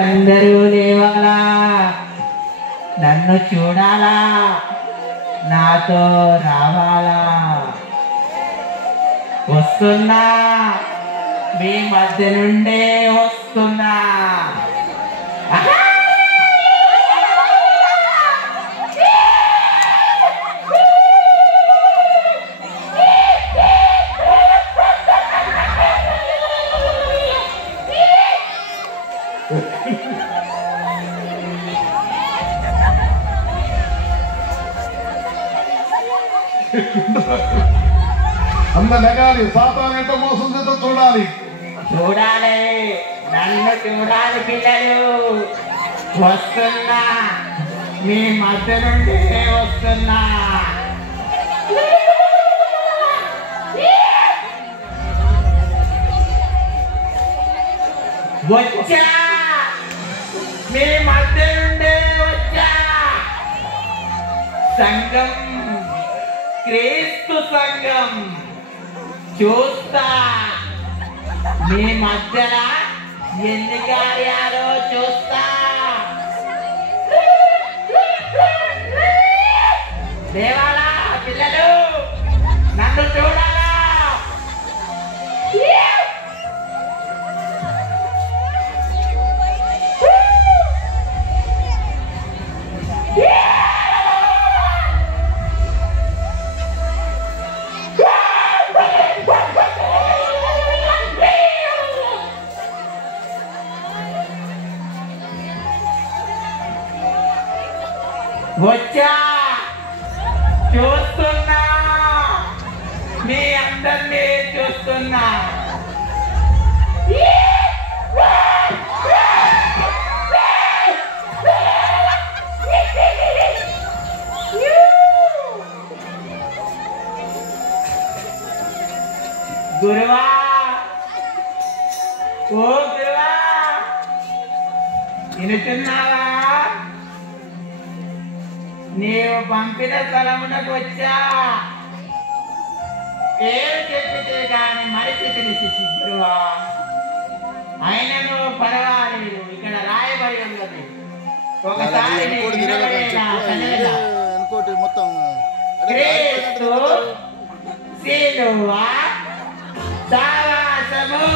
అందరూ లేవాలా, నన్ను చూడాలా, నాతో రావాలా. వస్తున్నా, మీ మధ్య నుండే వస్తున్నా. అన్న లగాలి సాతాను ఎంత మోసం చేతో చూడాలి. చూడాలి, నన్ను చూడాలి పిల్లలు. వస్తున్నా, మీ మధ్య నుండి వస్తున్నా. వచ్చా, మీ మధ్య నుండే వచ్చా. సంఘం, క్రీస్తు సంఘం చూస్తా. మీ మధ్యన ఎన్ని కార్యాలు చూస్తా. దేవాలా పిల్లలు, నన్ను చూడాలా. వచ్చా, చూస్తున్నా, మీ అందరినీ చూస్తున్నా. గురువా, ఓ గురువా, వినుచున్నావా? నీవు పంపిన స్థలమునకు వచ్చా. పేరు చెప్పితే గాని మరిచితిని గురువా. అయినను పర్వాలేదు, ఇక్కడ రాయబడి ఉన్నది. ఒకసారి క్రీస్తు శిలువ సహవాసము,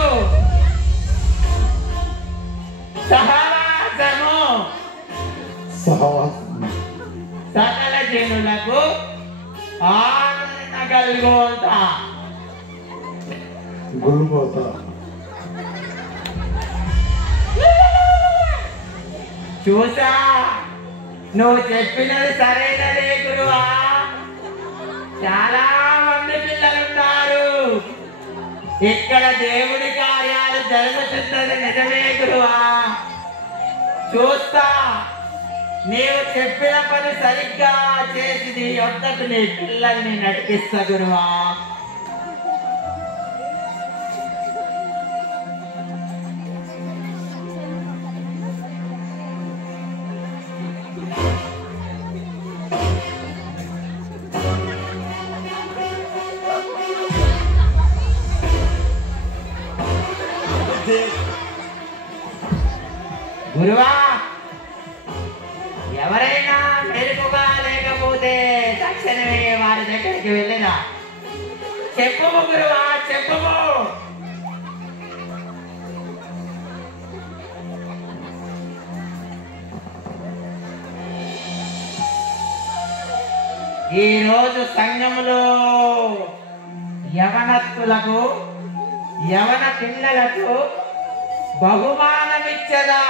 సహవాసము సకల జనులకు ఆదరణ గల్గోతా. చూసా, నువ్వు చెప్పినది సరైనదే గురువా. చాలా మంది పిల్లలున్నారు. ఇక్కడ దేవుడి కార్యాలు జరుగుతున్నది నిజమే గురువా. చూస్తా, నీవు చెప్పిన పని సరిగ్గా చేసి నీ వద్దకు నీ పిల్లల్ని నడిపిస్తా గురువా. గురువా, ఎవరైనా మెరుగుగా లేకపోతే తక్షణమే వారి దగ్గరికి వెళ్ళినా. చెప్పుము గురువా, చెప్పుము. ఈరోజు సంఘములో యవనస్తులకు, యవన పిల్లలకు బహుమానమిచ్చదా.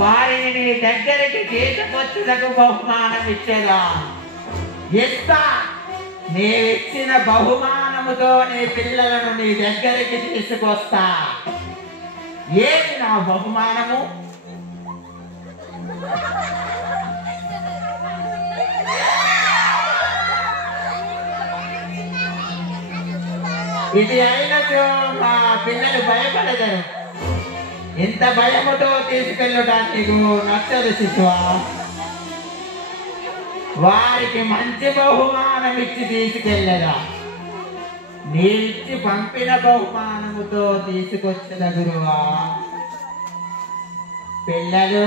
వారిని నీ దగ్గరికి తీసుకొచ్చుటకు బహుమానమిచ్చదా. ఇస్తా, నీవిచ్చిన బహుమానముతో నీ పిల్లలను నీ దగ్గరికి తీసుకొస్తా. ఏది నా బహుమానము? ఇది అయినచో మా పిల్లలు భయపడదరు. ఇంత భయముతో తీసుకెళ్ళటానికి నీకు నచ్చదు శిశువా. వారికి మంచి బహుమానం ఇచ్చి తీసుకెళ్ళదా. నీవిచ్చి పంపిన బహుమానముతో తీసుకొచ్చద గురువా. పిల్లలు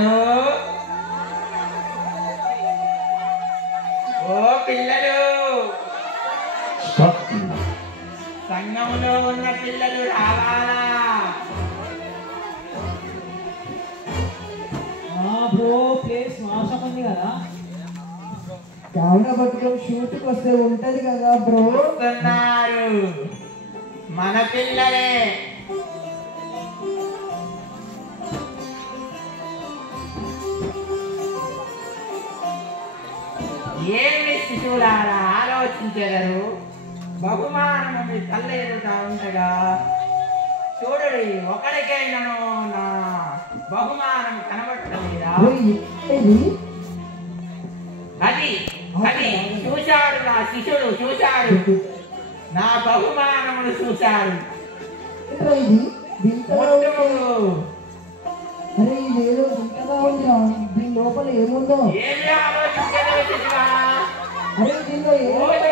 ఓ పిల్లలు సంఘములో ఉన్న పిల్లలు రావాలా? బ్రో ప్లేస్ అవసరం ఉంది కదా, కెమెరా పట్టుకొని షూట్కి వస్తే ఉంటది కదా బ్రో. వస్తున్నారు మన పిల్లలే. ఏమి శిశువులారా ఆలోచించగలరు? బహుమానము మీ కళ్ళ ఎదుట ఉండగా చూడడి, ఒకడికైనాను నా బహుమానం కనబడలేదా? అది అది చూశాడు నా శిష్యుడు, చూశాడు నా బహుమానమును చూశాడు. అరే ఇదేదో ఇంతగా ఉందిరా, దీని లోపల ఏముందో? ఏమి ఆలోచించగలవు శిశువా? అరే దీనిలో ఏముందో?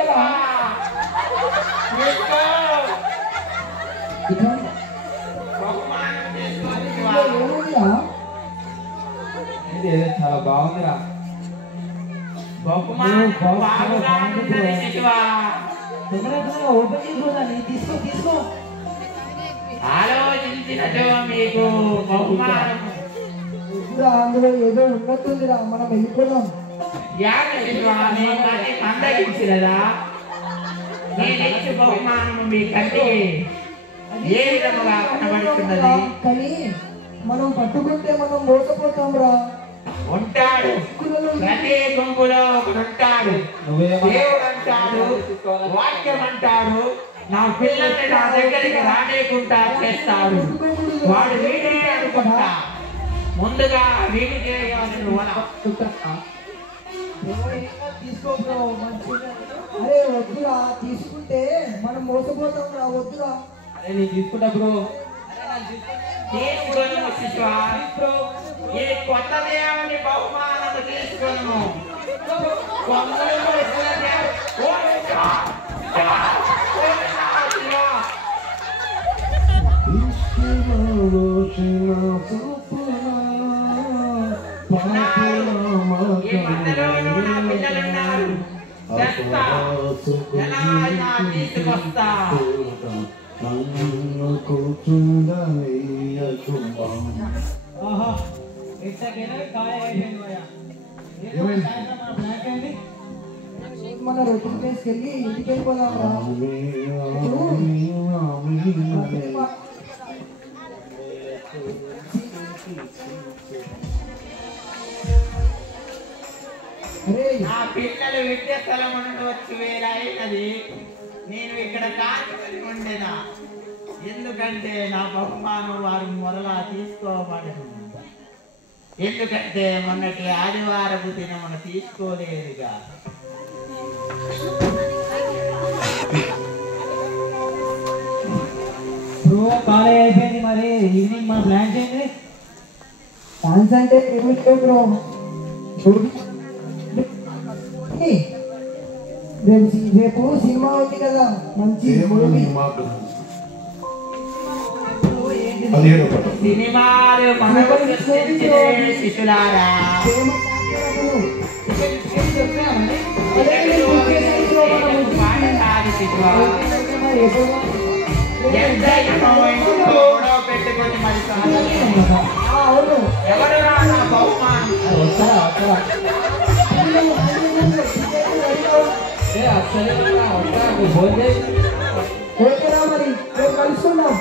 బహుమానం తీసుకో శిశువా. ఏముందిరా? చాలా బాగుందిరా. బహుమానం బాగుగా ఉన్నది శిశువా. తొందరగా ఓపెన్ చేసుకోదాన్ని, తీసుకో తీసుకో. ఆలోచించినచో మీకు బహుమానం. వద్దురా, అందులో ఏదో ఉన్నట్టుందిరా, మనం వెళ్ళిపోదాం. యాగ శిశువా, నీ కంటి మందగించినదా? నేనిచ్చు బహుమానము మీ కంటికి ఏ విధముగా కనబడుతున్నది? కానీ మనం పట్టుకుంటే మనం మోసపోతాం రా. ఉంటాడు ప్రతి గుంపులో ఉంటాడు. దేవుడు అంటాడు, వాక్యం అంటాడు, నా పిల్లల్ని నా దగ్గరికి రానేకుండా చేస్తాడు. వాడు వీడిని అనుకుంటా ముందుగా వీడి చేయగలను. తీసుకో బ్రో, అరే వద్దురా, తీసుకుంటే మనం మోసపోతాం రా, వద్దురా. అరే నేను తీసుకుంటా బ్రో. తీసుకును శిశువా, ఇది కొత్త దేవుని బహుమానము తీసుకును. కొమ్మలు కొలిసిన దేవుడు. ఓ శిశువా, శిశువా, ఓ శిశువా, ఈ మధ్యలోనూ నా పిల్లలున్నారు. తెస్తా, ఎలా అయినా తీసుకొస్తా. ఆహా ఎట్టకేనా కాయ అయిపోయింది భయ్యా. సాయంత్రం మన ప్లాన్ ఏంటి? మన రొటీన్ ప్లేస్కి వెళ్ళి ఇంటికి వెళ్ళిపోదాం రా. అరే నా పిల్లలు విద్య స్థలము నుండి వచ్చి వేళ అయినది. నేను ఇక్కడ కాచుకొని ఉండేదా, ఎందుకంటే నా బహుమానం వారు మొదలా తీసుకోబడను. ఎందుకంటే మొన్నటి ఆదివారపు దినమున తీసుకోలేదుగా. బ్రో కాలేజ్ అయిపోయింది, మరి ఈవినింగ్ మన ప్లాన్ చేయండి. డాన్స్ అంటే ఏమిటో బ్రో. రేపు సినిమా ఉంది కదా, మంచి మూవీ. సినిమాలు మనకు సృష్టించే శిశులారా. పాడతారు శిశువా. ఎంతైనా గొడవ పెట్టుకొని మరి అవును ఎవరు నా బహుమానం? వస్తారా వస్తారా? అసలు వస్తారా? భోజనం చేయి. ఓకేనా, మరి రేపు కలుసుకుందాం.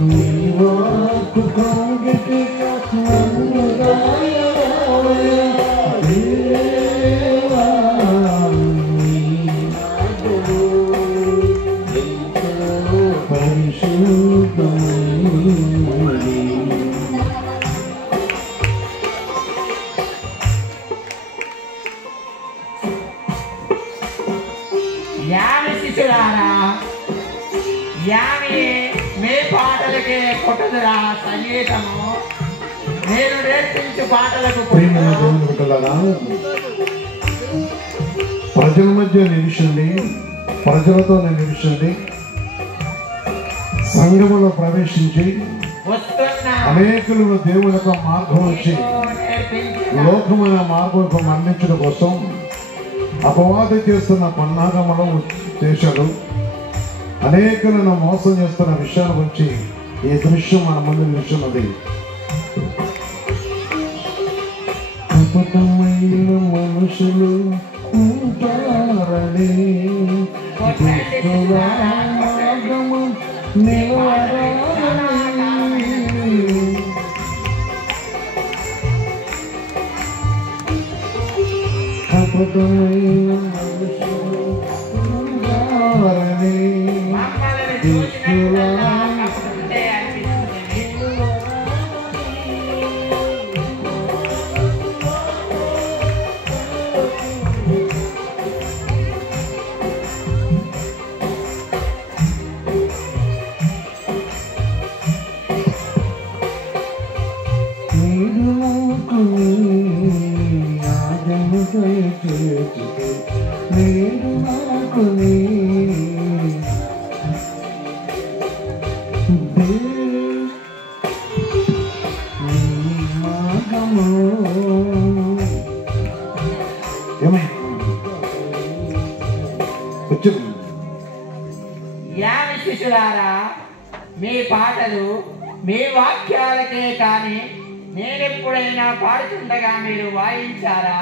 నీవా పుట్టదురా సంగీతము. నేను నేర్పించు పాటలకు ప్రియమైన దేవుని బిడ్డలారా, ప్రజల మధ్య నిలిచింది, ప్రజలతో నిలిచింది, సంఘములో ప్రవేశించి అనేకులను దేవుని యొక్క మార్గం వచ్చి లోకమైన మార్గం మరణించడం కోసం అపవాది చేస్తున్న పన్నాగములో చేశాడు. అనేకులను మోసం చేస్తున్న విషయాల గురించి ఈ దృశ్యం మన ముందు నిలిచినది. కపటమైన మనుషులు ఉంటారని కపటమైన మనుషులు ఉంటారని శిష్యులారా, మీ పాటలు మీ వాక్యాలకే కానీ నేనెప్పుడైనా పాడుతుండగా మీరు వాయించారా?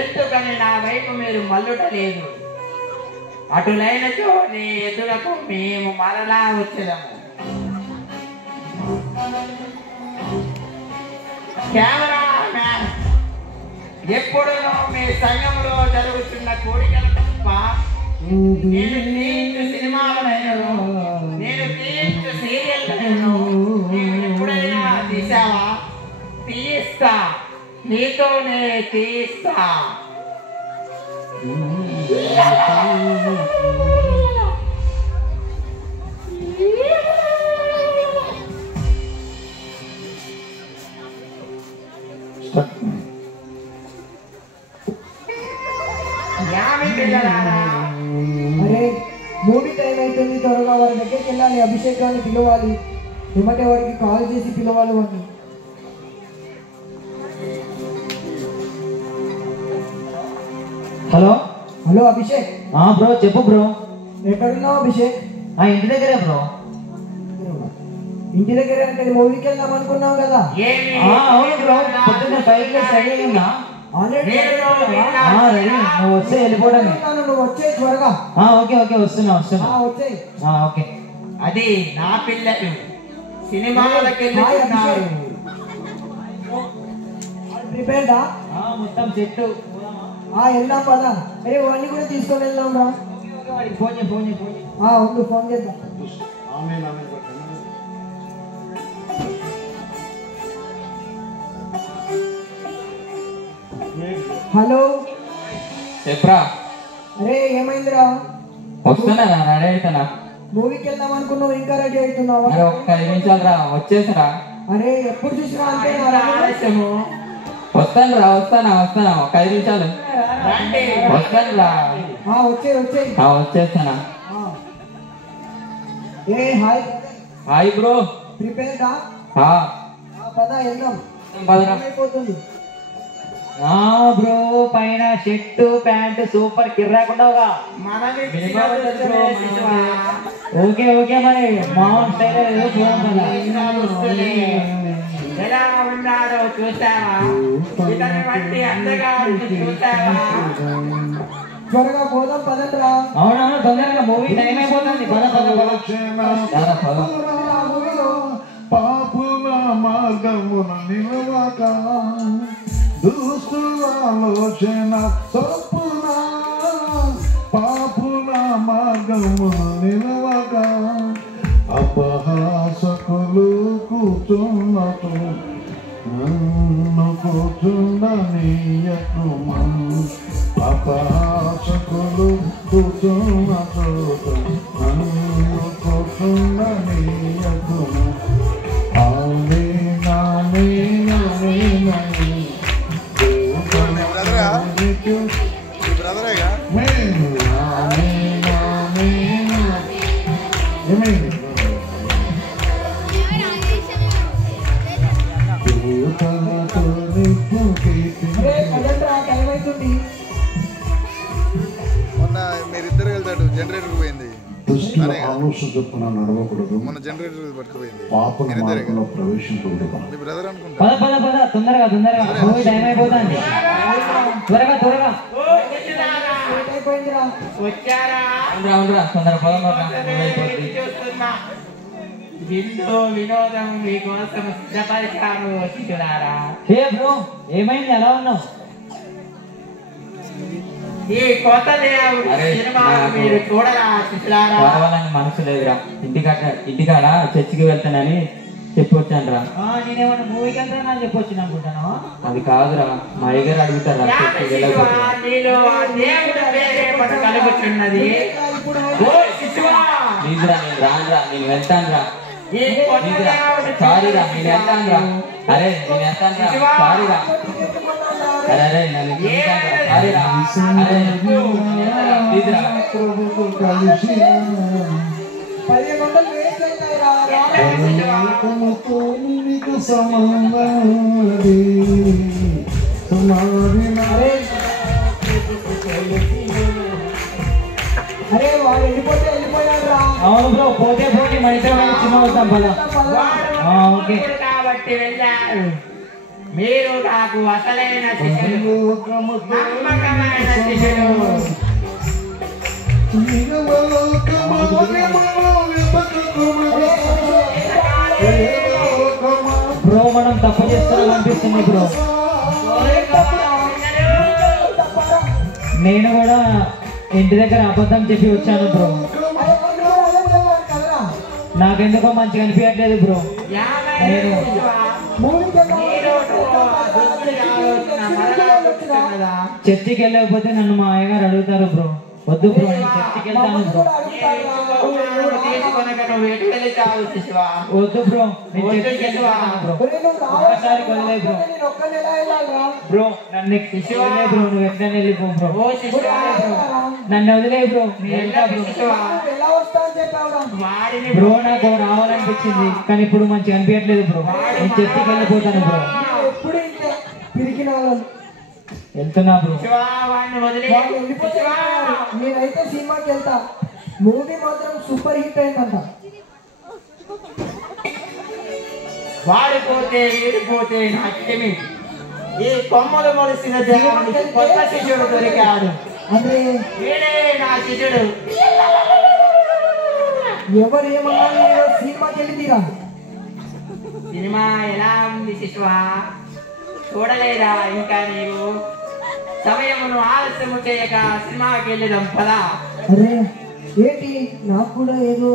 ఎందుకని నా వైపు మీరు మల్లుటలేదు? అటులైన చోటి ఎదురకు మేము మరలా వచ్చేదము. కెమెరా మ్యాన్, ఎప్పుడూ మీ సంఘంలో జరుగుతున్న కోరికలు తప్ప నేను తీయించు సినిమాలనైనా, నేను తీయించు సీరియల్నైనా నేను ఎప్పుడైనా తీసావా? తీయిస్తా, నీతోనే తీయిస్తా. అరే మూవీ టైం అవుతుంది, త్వరగా వారి దగ్గరికి వెళ్ళాలి. అభిషేకాన్ని పిలవాలి, ఏమంటే వారికి కాల్ చేసి పిలవాలి అని. Hello hello Abhishek. బ్రో చెప్పు బ్రో. ఎక్కడున్నావు అభిషేక్? ఇంటి దగ్గరే బ్రో. ఇంటి దగ్గర అంటే మూవీకి వెళ్దాం అనుకున్నావు కదా? అవును బ్రో, పొద్దున్న 5 రెడీ అయిందా? రెడీ, నువ్వు వస్తే వెళ్ళిపోవడమే. నువ్వు వచ్చే త్వరగా. ఓకే ఓకే, వస్తున్నా వచ్చేయి. ఓకే. అది నా పిల్లలు సినిమాలకు వెళ్ళుతున్నారు. ప్రిపేర్డా? మొత్తం చెట్టు వెళ్దాం పదా. అరే వాడిని కూడా తీసుకొని వెళ్దాం రా. ఫోన్ ఉండు, ఫోన్ చేద్దాం. హలో చెప్పరా? అరే ఏమైందిరా? వస్తున్నా, రెడీ అవుతున్నా. మూవీకి వెళ్దాం అనుకున్నావు, ఇంకా రెడీ అవుతున్నావా? ఒక్క 5 నిమిషాలు రా, వచ్చేసరా. అరే ఎప్పుడు చూసినా అంటే వస్తాను రా, వస్తానా ఒక 5 నిమిషాలు వస్తాను రా. వచ్చేస్తానా. Hi bro. ప్రిపేర్డా? పదా వెళ్దాం. అయిపోతుంది బ్రో. పైన షర్టు ప్యాంట్ సూపర్ కిర్రాకుండావుగా. ఓకే ఓకే, మరి మామూలు స్టైల్ ఎలా ఉన్నాడో చూసావా? ఇతని వంటి అందగాడు చూసావా? త్వరగా పోదాం పదండ్రా. అవునవును, తొందరగా మూవీ టైం అయిపోతుంది. పాపుల మార్గమున నిలవక, దుస్తుల ఆలోచన చొప్పున, పాపుల మార్గమున నిలవక, అపహాసకులు కూర్చున్నట్టు నన్ను కూర్చుండనీయకుమా. అపహాసకులు కూర్చున్నట్టు నన్ను కూర్చుండనీయకుమా. అరే పదండ్రా, టైం అవుతుంది. మొన్న మీరిద్దరు వెళ్తాడు జనరేటర్ పోయింది దుష్టుల ఆలోచన చొప్పున నడవకూడదు, మొన్న జనరేటర్ పట్టుకుపోయింది పాపల మీరిద్దరే మార్గంలో ప్రవేశించకూడదు. మీ బ్రదర్ అనుకుంటా పద పద పద తొందరగా తొందరగా మూవీ టైం అయిపోతుంది. త్వరగా త్వరగా ఓ శిష్యులారా, లేట్ అయిపోయిందిరా. వచ్చారా? అవునరా తొందర పదమూడు ఎదురు చూస్తున్నా. విందు వినోదం మీకోసం సిద్ధపరిచాను శిష్యులారా. ఏ బ్రో ఏమైంది, ఎలా ఉన్నావు? ఈ కొత్త దేవుడు అరే, సినిమా నాకు మీరు చూడరా శిష్యులారా? చదవాలని మనసు లేదురా. ఇంటికాడ చర్చికి వెళ్తానని చెప్పి వచ్చాను రా. నేనేమన్నా మూవీకి వెళ్తానని చెప్పొచ్చిన అనుకుంటాను. అది కాదురా, మా అయ్యగారు అడుగుతారా యా చర్చికి శిష్యువా, వెళ్ళకపోతే. నీలో ఆ దేవుడి పేరే మనకు కలుగుతున్నది. ఓ శిష్యువా, ప్లీజ్రా నేను రానురా, నేను వెళ్తానురా. ఈ కొత్త దేవుడు సారీరా నేను వెళ్తానురా. అరే నేను వెళ్తానురా, సారీరా. అరే అరే నన్ను క్షమించండిరా. సారీరా. అరే ప్లీజ్రా. ప్రభువు కలిసి 1500 వేస్ట్ అయినాయిరా. లోకముతో నీకు సమానమది. సమాధిన అరే వాడు వెళ్ళిపోతే వెళ్ళిపోయాడు రా. అవును బ్రో, పోతే పోటీ మన ఇద్దరం సినిమా అవుతాం పద. ఓకే. వాడు కాబట్టి వెళ్ళారు. మీరు నాకు అసలైన శిష్యులు, లోకముతో నమ్మకమైన శిష్యులు. బ్రో మనం తప్పు చేస్తున్నాం అనిపిస్తుంది బ్రో. నేను కూడా ఇంటి దగ్గర అబద్ధం చెప్పి వచ్చాను బ్రో. నాకెందుకో మంచిగా అనిపించట్లేదు బ్రో. నేను చర్చికి వెళ్ళకపోతే నన్ను మా అయ్యగారు అడుగుతారు బ్రో. వద్దు బ్రో, నేను చర్చికి వెళ్తాను బ్రో. వద్దు బ్రో, నేను చర్చికి వెళ్తాను బ్రో. ఒకసారి వదిలే బ్రో. బ్రో నన్ను వదిలే బ్రో, నువ్వు ఎట్లా వెళ్ళిపో బ్రో. నన్ను వదిలే బ్రో, నేను వెళ్తా బ్రో. ఎలా వస్తా అని చెప్పావురా. బ్రో నాకు రావాలనిపించింది కానీ ఇప్పుడు మంచిగా అనిపించట్లేదు బ్రో. నేను చర్చికి వెళ్ళిపోతాను బ్రో. ఎప్పుడు ఇంతే పిరికిన వాళ్ళు. వెళ్తున్నా బ్రో. వాళ్ళు వెళ్ళిపోతే నేనైతే సినిమాకి వెళ్తా. మూవీ మాత్రం సూపర్ హిట్ అయిందంట. వాడిపోతే వీడిపోతే నాకేమి. ఈ కొమ్మలు మొలిసిన దేవునికి కొత్త శిష్యుడు దొరికాడు. అంటే వీడే నా శిష్యుడు. ఎవరు ఏమన్నా నేను సినిమాకి వెళ్ళి తీరా. సినిమా ఎలా ఉంది శిశువా? చూడలేదా ఇంకా నీవు? సమయమును ఆలస్యము చేయక సినిమాకి వెళ్ళిదాం పదా. అరే ఏంటి, నాకు కూడా ఏదో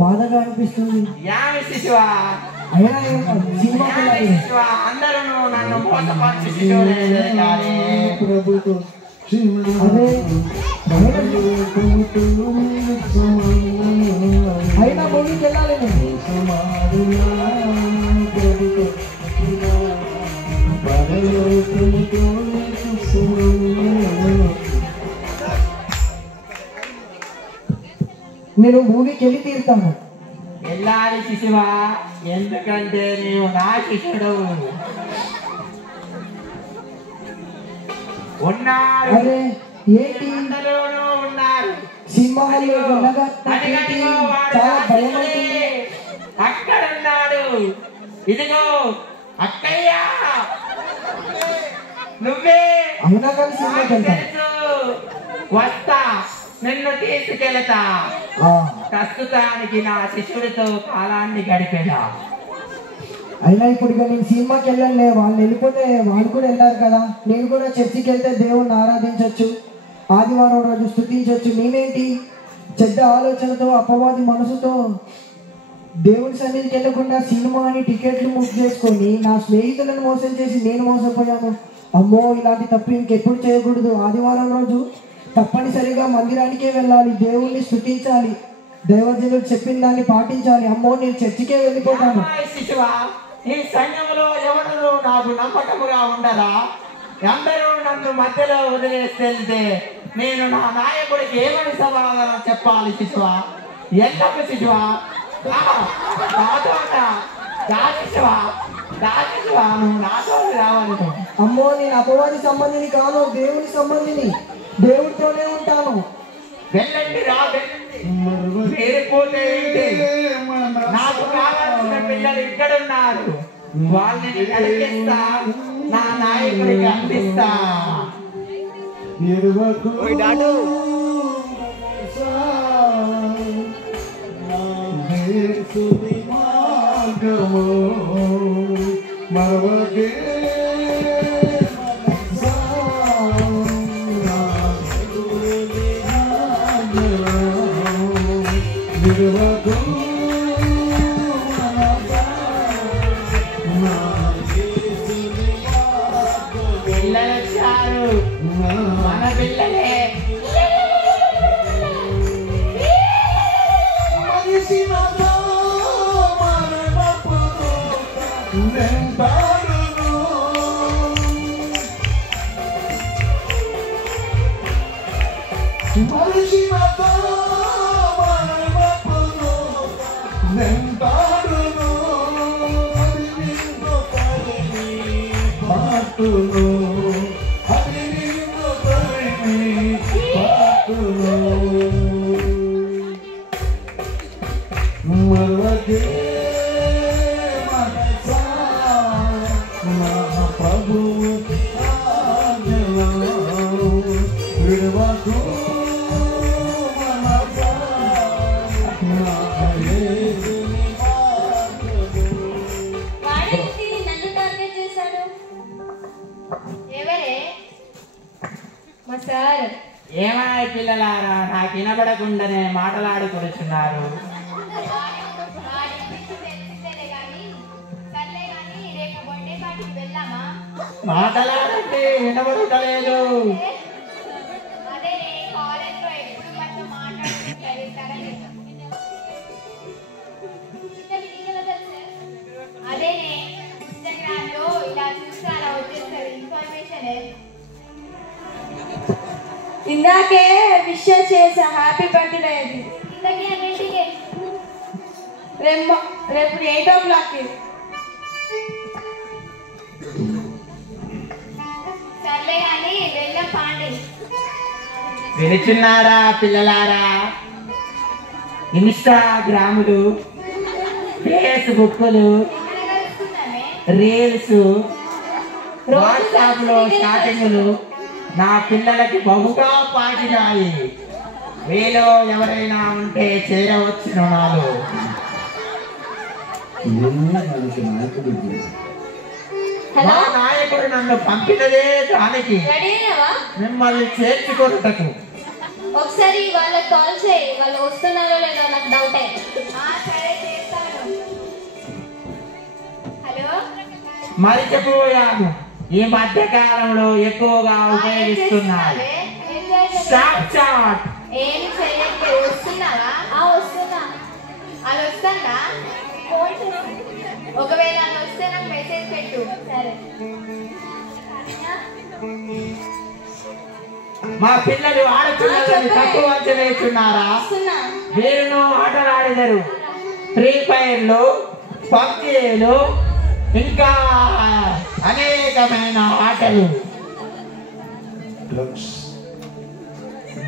బాధగా అనిపిస్తుంది. యామి శిశువా? అయినా సినిమాకి యామి వెళ్ళాలి. శిశువా? అందరూ నన్ను మోసపరిచి శిశువులే కానీ ప్రభుతో అరే అయినా మూవీకి వెళ్ళాలి నేను. నేను మూవీకి వెళ్ళి తీరుతాను. వెళ్ళాలి శిశువా, ఎందుకంటే నీవు నా శిష్యుడు. ఉన్నారు, అరే ఏంటి అందరూనూ ఉన్నారు. సినిమా హాల్లో వెళ్ళగా అదిగదిగో వాడు చాలా నా భయం శిష్యుడే. అవుతుంది. అక్కడున్నాడు. ఇదిగో అక్కయ్యా, నువ్వే. అయినా కానీ సినిమాకి నాకు వెళ్తాను. తెలుసు, వస్తా, నిన్ను తీసుకెళ్తా. ప్రస్తుతానికి నా శిష్యుడితో కాలాన్ని గడిపేదా. అయినా ఇప్పుడు ఇక నేను సినిమాకి వెళ్ళలే. వాళ్ళు వెళ్ళిపోతే వాళ్ళు కూడా వెళ్ళారు కదా. నేను కూడా చర్చికి వెళ్తే దేవుణ్ణి ఆరాధించవచ్చు, ఆదివారం రోజు స్తుతించవచ్చు. నేనేంటి చెడ్డ ఆలోచనతో అపవాది మనసుతో దేవుని సన్నిధికి వెళ్ళకుండా సినిమా అని టికెట్లు బుక్ చేసుకొని నా స్నేహితులను మోసం చేసి నేను మోసపోయాను. అమ్మో ఇలాంటి తప్పు ఇంకెప్పుడు చేయకూడదు. ఆదివారం రోజు తప్పనిసరిగా మందిరానికే వెళ్ళాలి, దేవుణ్ణి స్తుతించాలి, దైవజనుడు చెప్పిన దాన్ని పాటించాలి. అమ్మో నేను చర్చికే వెళ్ళిపోతాను. శిశువా, ఈ సంఘంలో ఎవరు నాకు నమ్మకముగా ఉండరా? అందరూ నన్ను మధ్యలో వదిలేసి వెళ్తే నేను నా నాయకుడికి ఏమని సమాధానం చెప్పాలి శిశువా? ఎందుకు శిశువా? శిశువా దాచివాను నాతో రావాలి. అమ్మో నేను అపవాది సంబంధిని కాను, దేవుని సంబంధిని. దేవుడితోనే ఉంటాను. వెళ్ళండి రా, వెళ్ళిపోతే నాకు కావాల్సిన పిల్లలు ఇక్కడ ఉన్నారు, వాళ్ళని కలిగిస్తా, నా నాయకుడికి అందిస్తా. మరవకే పిల్లలు వచ్చారు, మన పిల్లలే. ఏమై పిల్లలారా, నాకు వినబడకుండానే మాటలాడుకుంటున్నారు. మాటలాడంటే వినబడలేదు. ఇందాకే విష్ చేసా, హ్యాపీ బర్త్డే. రేపు 8 o'clock. సర్లే కానీ వెళ్ళం పాండి. వినిచున్నారా పిల్లలారా? ఇన్స్టాగ్రాములు, ఫేస్బుక్లు, రీల్స్, వాట్సాప్ లో చాటింగ్లు నా పిల్లలకి బహుగా పాకినాయి. మీలో ఎవరైనా ఉంటే చేరవచ్చును నాలో. మా నాయకుడు నన్ను పంపినదే దానికి, మిమ్మల్ని చేర్చుకొనుటకు. ఒకసారి వాళ్ళకి కాల్ చేయి, వాళ్ళు వస్తున్నారో లేదో నాకు డౌటే. సరే చేస్తాను. హలో, మరిచిపోయాను, ఈ మధ్య కాలంలో ఎక్కువగా ఉపయోగిస్తున్నారు స్నాప్చాట్. ఏం చేయట్లేదు. వస్తున్నావా? వస్తున్నా. అది వస్తుందా? ఒకవేళ అది వస్తే నాకు మెసేజ్ పెట్టు. సరే. మా పిల్లలు ఆడపిల్లలని తక్కువ అంచనా వేస్తున్నారా? వీరును ఆటలాడేదారు, ఫ్రీ ఫైర్లు, పబ్జీలు, ఇంకా అనేకమైన ఆటలు.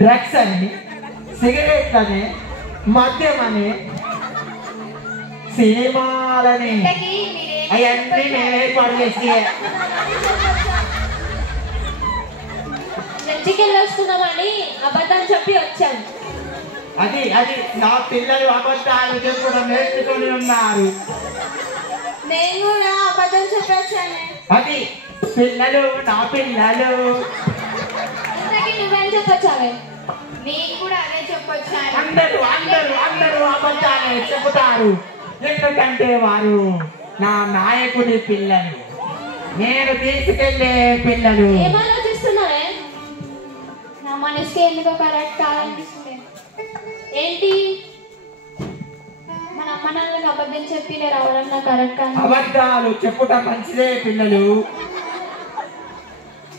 డ్రగ్స్ అని, సిగరెట్లని, మద్యమని, సినిమాలని అవన్నీ మేమే పడేసి చర్చికి వస్తున్నామని అబద్ధం చెప్పి వచ్చాను. అది నా పిల్లలు అబద్ధాలు చెప్పడం నేర్చుకొని ఉన్నారు. నేను కూడా అబద్ధం చెప్పి వచ్చాను. అది పిల్లలు, నా పిల్లలు. నువ్వేం చెప్పొచ్చావే? నీకు కూడా అదే చెప్పొచ్చాను. అందరూ అబద్ధాలే చెబుతారు, ఎందుకంటే వారు నా నాయకుడి పిల్లలు, నేను తీసుకెళ్లే పిల్లలు. ఏం ఆలోచిస్తున్నావే? నా మనసుకి ఎందుకో కరెక్ట్ కాదనిపిస్తుంది. ఏంటి, మన అమ్మ నాన్నలకు అబద్ధం చెప్పి రావడం నాకు కరెక్ట్ కాదు. అబద్ధాలు చెప్పుట మంచిదే పిల్లలు.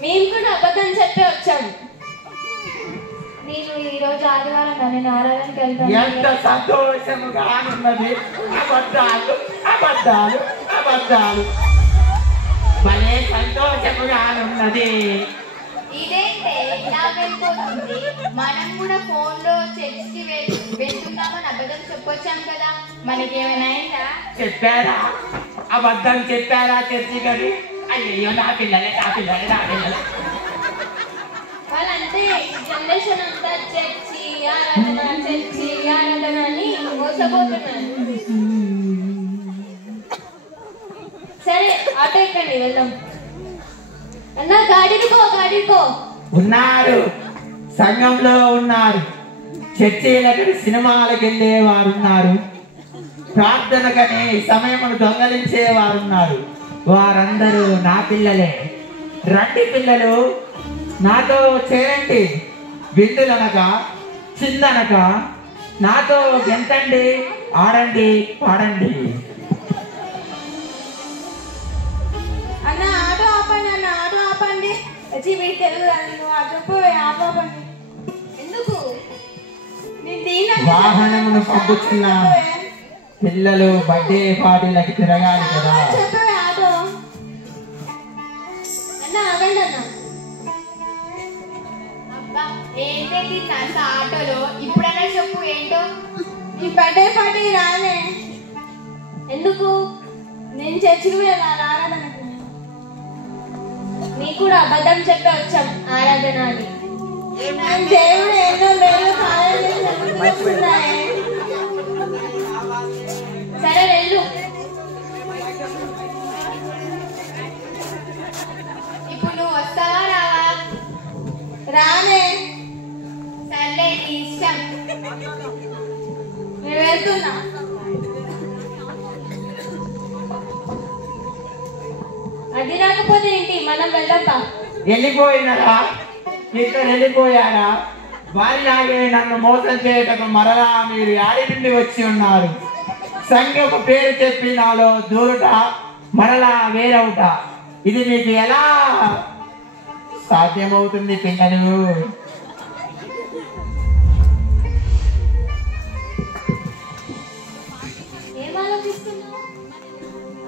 మేము కూడా అబద్ధం చెప్పి వచ్చాము. నేను ఈరోజు ఆదివారం నేను ఆరాధనకి వెళ్తాను. ఎంత సంతోషముగా ఉన్నది. అబద్ధాలు అబద్ధాలు అబద్ధాలు. భలే సంతోషముగా ఉన్నది. ఇదేంటే ఇలా వెళ్ళిపోతుంది? మనం కూడా ఫోన్ లో చర్చికి వెళ్తున్నామని అబద్ధం చెప్పొచ్చాం కదా, మనకేమైనా అయిందా? చెప్పారా? అబద్ధం చెప్పారా చర్చి గారు? అయ్యో నా పిల్లలే నా పిల్లలే నా పిల్లలే. వాళ్ళంటే జనరేషన్ అంతా చర్చి ఆరాధన అని మోసపోతున్నారు. సరే ఆటో ఎక్కండి వెళ్దాం. అన్నా గాడికో ఉన్నారు, సంఘంలో ఉన్నారు, చర్చీలకు సినిమాలకు వెళ్ళేవారు ఉన్నారు, ప్రార్థనకని సమయమును దొంగలించేవారు ఉన్నారు. వారందరూ నా పిల్లలే. రండి పిల్లలు, నాతో చేరండి. విందులనక చిందనక నాతో గెంతండి, ఆడండి, పాడండి. అన్న ఆటో ఆపండి, అన్న ఆటో ఆపండి. వచ్చి మీకు తెలుగు నువ్వు అటు ఆపండి. ఎందుకు? వాహనమును పంపుతున్న పిల్లలు బర్త్డే పార్టీలకి తిరగాలి కదా. చెప్పవే ఆటో. అన్న ఆగండి అన్న. అబ్బా ఏంటండి అంత ఆటోలో? ఇప్పుడన్నా చెప్పు ఏంటో. ఈ బర్త్డే పార్టీ రాలే. ఎందుకు? నేను చర్చికి వెళ్ళాలి ఆరాధనకు. నీకు కూడా అబద్ధం చెప్పి వచ్చాం ఆరాధన అని. దేవుడు ఎన్నో మేలు కార్యాలు చేస్తున్నాయి. సరే వెళ్ళు. ఇప్పుడు నువ్వు వస్తావా రావా? రాలే. సర్లే నీ ఇష్టం. నేను వెళ్తున్నా. అది రాకపోతే ఏంటి, మనం వెళ్దాంపా. వెళ్ళిపోయినరా? ఇక్కడ వెళ్ళిపోయారా? వారిలాగే నన్ను మోసం చేయటకు మరలా మీరు యాడి నుండి వచ్చి ఉన్నారు? సంఘపు పేరు చెప్పి నాలో దూరుట, మరలా వేరవుట, ఇది మీకు ఎలా సాధ్యమవుతుంది పిల్లలు? ఏం ఆలోచిస్తున్నావు?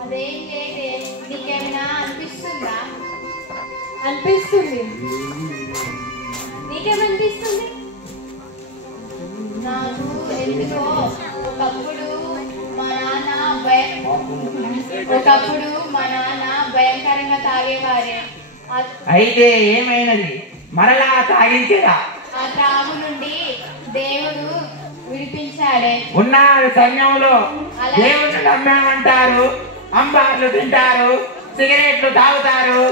అదేం లేదే. నీకేమైనా అనిపిస్తుందా? అనిపిస్తుంది. నీకేమనిపిస్తుంది? నాకు ఎందుకో ఒకప్పుడు మా నాన్న భయంకరంగా తాగేవారే. అయితే ఏమైనది? మరలా తాగించేదా? ఆ త్రాగు నుండి దేవుడు విడిపించాడే. ఉన్నారు సంఘంలో దేవుడిని నమ్మామంటారు, అంబార్లు తింటారు, సిగరెట్లు తాగుతారు,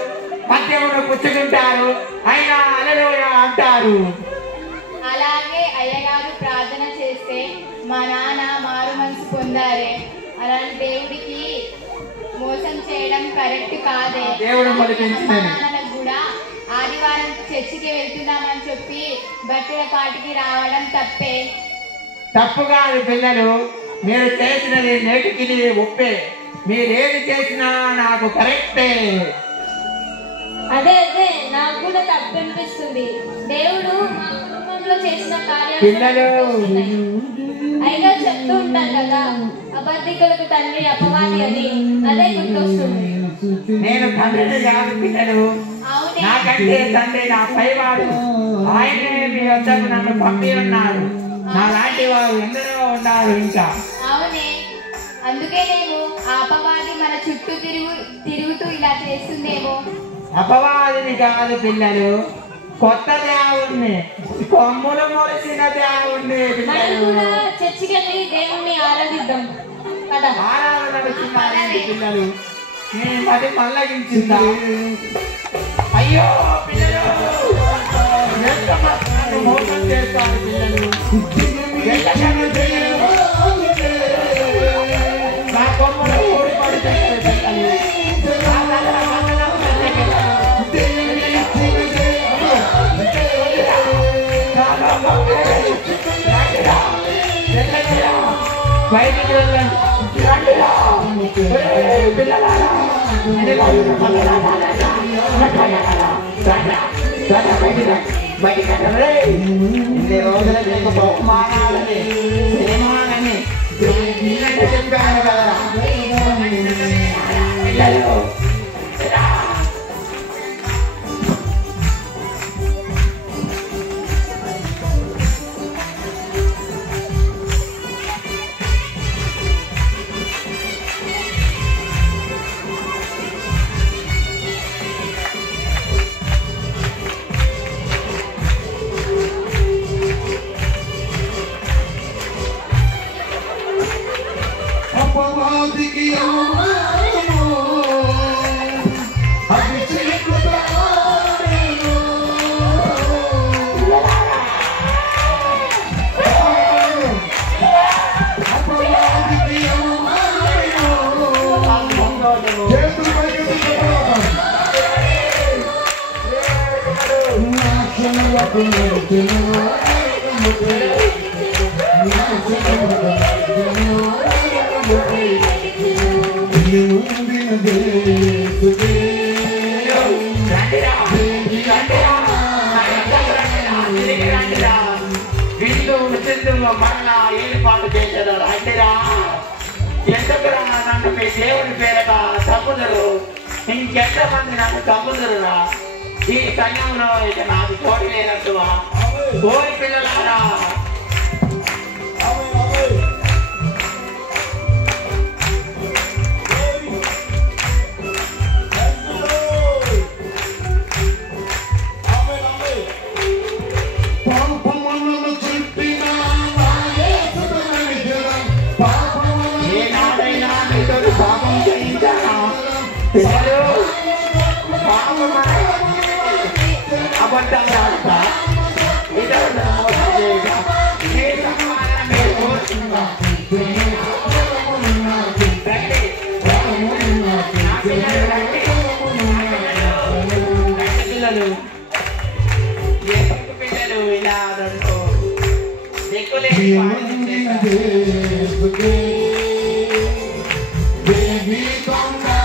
మద్యమును పుచ్చుకుంటారు, అయినా హల్లెలూయా అంటారు. అలాగే అయ్యగారు ప్రార్థన చేస్తే మా నాన్న మారు మనసు పొందారే. అలాంటి దేవుడికి మోసం చేయడం కరెక్ట్ కాదే. దేవుడు మొదటించినది. నాన్నలకు కూడా ఆదివారం చర్చికి వెళ్తున్నామని చెప్పి బర్త్డే పార్టీకి రావడం తప్పే. తప్పు కాదు పిల్లలు, మీరు చేసినది నేటికి ఒప్పే. మీరేది చేసినా నాకు కరెక్టే. అదే నాకు కూడా తప్పు అనిపిస్తుంది. దేవుడు మా కుటుంబంలో చేసిన కార్యాలు పిల్లలు అయినా చెప్తూ ఉంటారు కదా, అబద్ధికులకు తండ్రి అపవాది అని. అదే గుర్తొస్తుంది. నేను తండ్రిని కాదు పిల్లలు, అవునే నాకంటే తండ్రి నా పైవాడు. ఆయనే మీ వద్దకు నన్ను పంపి ఉన్నారు. నా లాంటి వారు ఎందరో ఉన్నారు ఇంకా. అవునే అందుకేనేమో ఆ అపవాది మన చుట్టూ తిరుగుతూ ఇలా చేస్తుందేమో. అపవాదిని కాదు పిల్లలు, కొత్త దేవుణ్ణి, కొమ్ములు మొలిసిన దేవుణ్ణి మనం పిల్లలు. కూడా చర్చికి వెళ్ళి దేవుణ్ణి ఆరాధిద్దాం కదా. ఆరాధన నడుస్తున్నారండి పిల్లలు. నీ మది మల్లగించిందా? అయ్యో పిల్లలు, ఎంతమంది నన్ను మోసం చేస్తారు పిల్లలు. ఎంతకన్నా పిల్లలు నా కొమ్మలు ఊడిపడుతాయి పిల్లలు. బయటికి వెళ్ళండి, పిల్లలారా. ఇన్ని రోజుల మీకు బహుమానాలని సినిమాలని చెప్పాను కదా పిల్లలు. అపవాదికి అవమానము అభిషేకుతాడేను అపవాదికి అవమానము చేతులు పైకి నాశనలకు నెడుతును మరలా ఏర్పాటు చేశారు అంటేరా ఎంతకురా నన్ను మీ దేవుని పేరట తప్పుదరు ఇంకెంతమంది నన్ను తప్పుదరురా ఈ సంఘంలో ఇక నాకు చోటు లేనట్టువా కోరి పిల్లలారా ఏనాడైనా మీతో పాపం చేయించానా పిల్లలు అబద్ధం రాస్తా ఇతరులను మోసం చేయగా మీ సమాధానం మీరు కోరుతున్నా పిల్లలు పిల్లలు ఇలా రెండు దిక్కులేని Baby, come back.